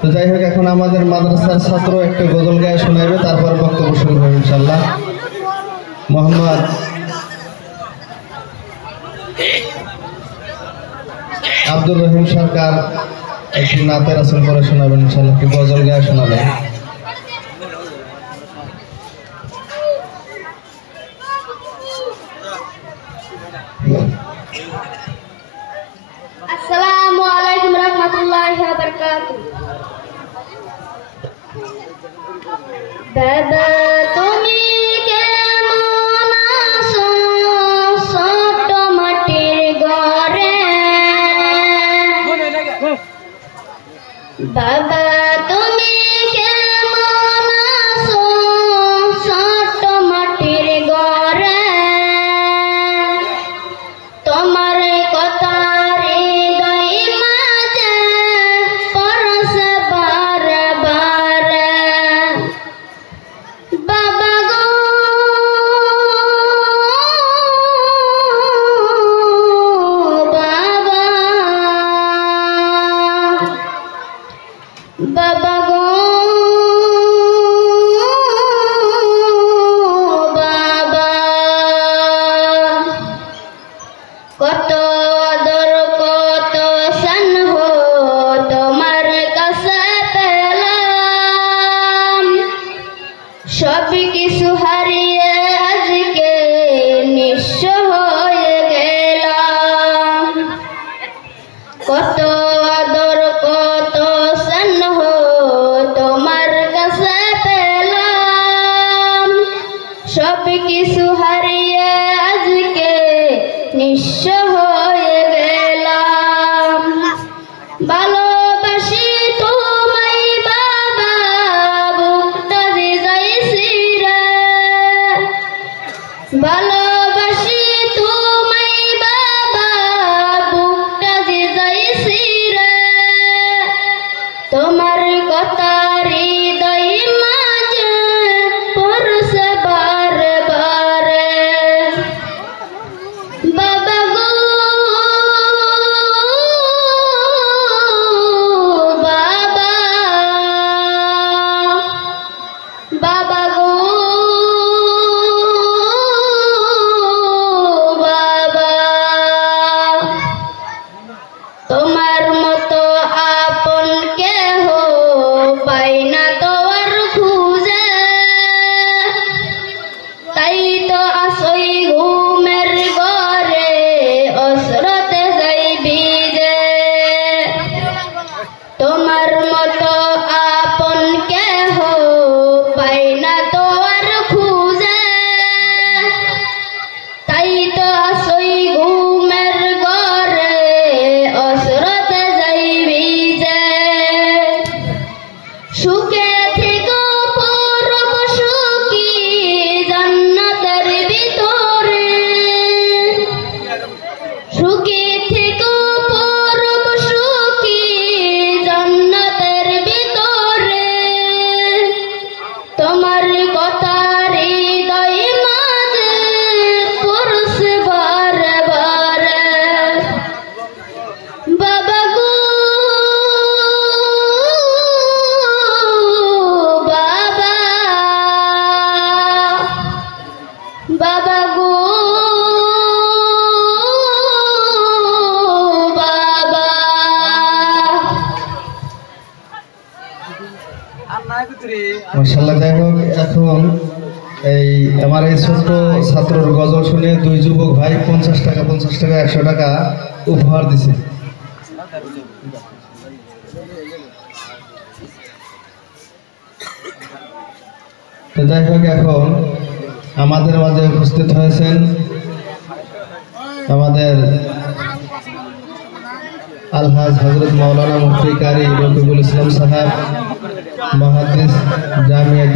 তো যাই হোক, এখন আমাদের মাদ্রাসার ছাত্র একটা গজল গায়ে শোনাবে, তারপর বক্তব্য শুরু করবে ইনশাআল্লাহ। মোহাম্মদ আব্দুর রহিম সরকার একটি নাতে রাসূল পড়ে শোনাবেন ইনশাআল্লাহ, একটি গজল গায়ে শোনাবেন। আসসালামু আলাইকুম রাহমাতুল্লাহি ওয়া বারাকাতুহু। বাবা তুমি কেমন আছো ছোট মাটির ঘরে? বাবা তুমি কেমন আছো ছোট মাটির ঘরে? তোমার কথা হৃদয় মাঝে পরশে বারে বারে। বাবা গো বাবা গো বাবা, কত আদর কত স্নেহ তোমার কাছে পেলাম, সব কিছু হারিয়ে আজকে নিঃস্ব হয়ে গেলাম। কত আদর কত স্নেহ তোমার কাছে পেলাম, সব কিছু হারিয়ে আজকে নিঃস্ব হয়ে গেলাম। ভালোবাসি তোমায় বাবা, বুকটা ভিজাইছি রে। ভালোবাসি তোমায় বাবা, বুকটা ভিজাইছি রে। তোমার কথা হৃদয় মাঝে পরশে বারে বারে। বাবা গো বাবা, বাবা গো বাবা, তোমার মতো আপন কেহ পাই না তো আর খুঁজে। তাই তো আসই ঘুমের ঘরে অসরতে যাইবি যে। তোমার মতো আপন কেহ পাই না তো আর খুঁজে। তাই তো আসই ঘুমের ঘরে অসরতে যাইবি যে। সুখে থেকো পরম সুখী জান্নাতের ভিতরে। সুখে থেকো পরম সুখী জান্নাতের ভিতরে। তোমার কথা হৃদয় মাঝে পরশে বারে বারে। বাবা গো বাবা, বাবা গো বাবা। মাশাআল্লাহ। যাই হোক, এখন এই আমার এই ছোট্ট ছাত্রর গজল শুনে দুই যুবক ভাই 50 টাকা 100 টাকা উপহার দিছে। তো যাই হোক, এখন আমাদের মাঝে উপস্থিত হয়েছেন আমাদের আলহাজ হযরত মাওলানা মুফতি কারি রফিকুল ইসলাম সাহেব, মুহাদ্দিস জামিয়া